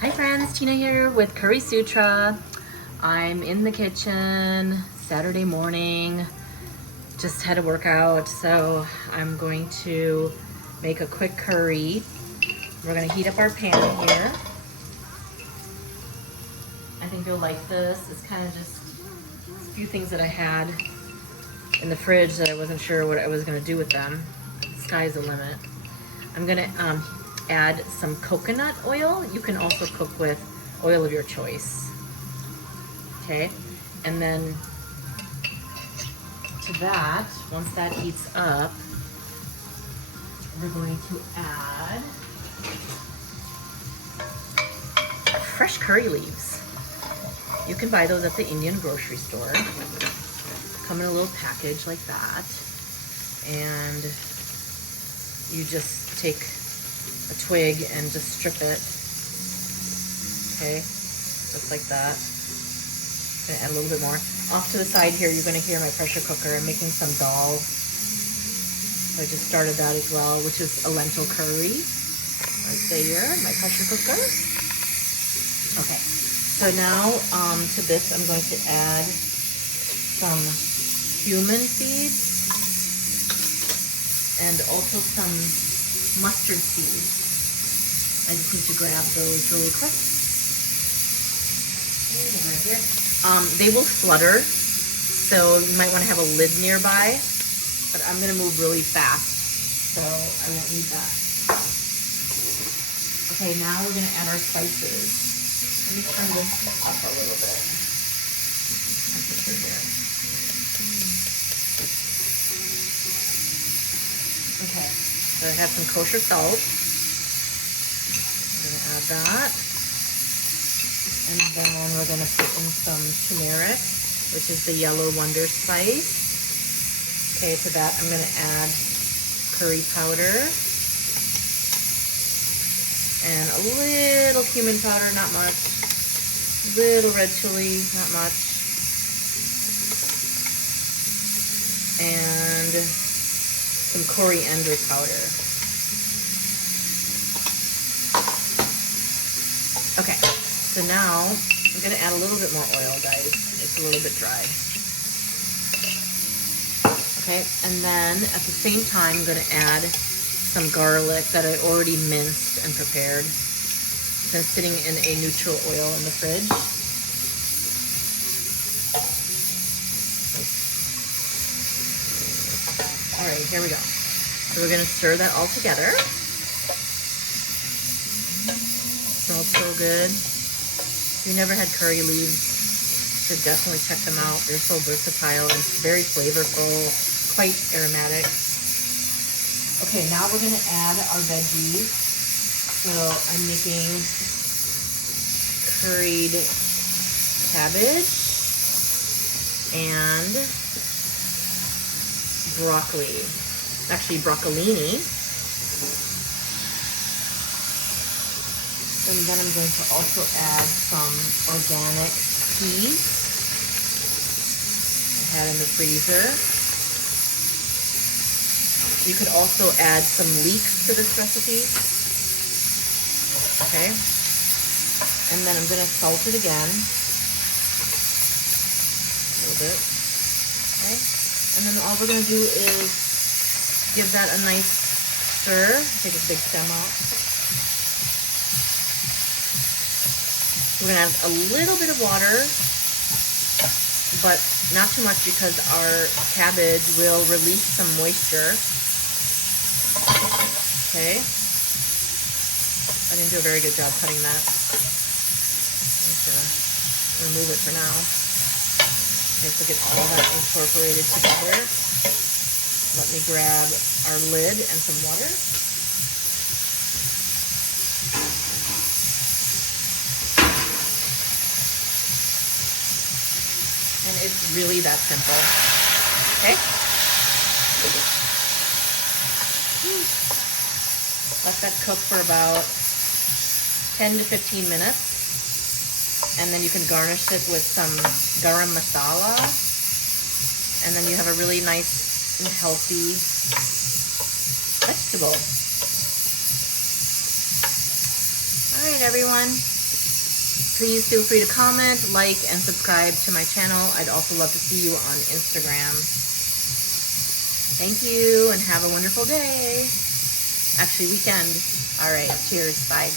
Hi friends, Tina here with Currysutra. I'm in the kitchen, Saturday morning, just had a workout, so I'm going to make a quick curry. We're gonna heat up our pan here. I think you'll like this. It's kind of just a few things that I had in the fridge that I wasn't sure what I was gonna do with them. Sky's the limit. I'm gonna add some coconut oil. You can also cook with oil of your choice. Okay, and then to that, once that heats up, we're going to add fresh curry leaves. You can buy those at the Indian grocery store. Come in a little package like that, and you just take a twig and just strip it. Okay, just like that. Gonna add a little bit more. Off to the side here, you're gonna hear my pressure cooker. I'm making some dal. So I just started that as well, which is a lentil curry. Right there, my pressure cooker. Okay, so now to this, I'm going to add some cumin seeds and also some mustard seeds. I just need to grab those really quick. Right here. They will flutter, so you might want to have a lid nearby, but I'm going to move really fast, so I won't need that. Okay, now we're going to add our spices. Let me turn this up a little bit. Here. Okay, so I have some kosher salt. Add that, and then we're going to put in some turmeric, which is the yellow wonder spice. Okay, to that I'm going to add curry powder and a little cumin powder, not much, little red chili, not much, and some coriander powder. Okay, so now I'm gonna add a little bit more oil, guys. It's a little bit dry. Okay, and then at the same time, I'm gonna add some garlic that I already minced and prepared. It's been sitting in a neutral oil in the fridge. All right, here we go. So we're gonna stir that all together. Smells so good. If you never had curry leaves, you should definitely check them out. They're so versatile and very flavorful, quite aromatic. Okay, now we're gonna add our veggies. So I'm making curried cabbage and broccoli. Actually, broccolini. And then I'm going to also add some organic peas I had in the freezer. You could also add some leeks to this recipe. Okay. And then I'm going to salt it again. A little bit. Okay. And then all we're going to do is give that a nice stir. Take a big stem out. We're gonna add a little bit of water, but not too much because our cabbage will release some moisture. Okay. I didn't do a very good job cutting that. I'm just gonna remove it for now. Okay, so get all that incorporated together. Let me grab our lid and some water. And it's really that simple. Okay? Let that cook for about 10 to 15 minutes. And then you can garnish it with some garam masala. And then you have a really nice and healthy vegetable. All right, everyone. Please feel free to comment, like, and subscribe to my channel. I'd also love to see you on Instagram. Thank you, and have a wonderful day. Actually, weekend. All right, cheers. Bye.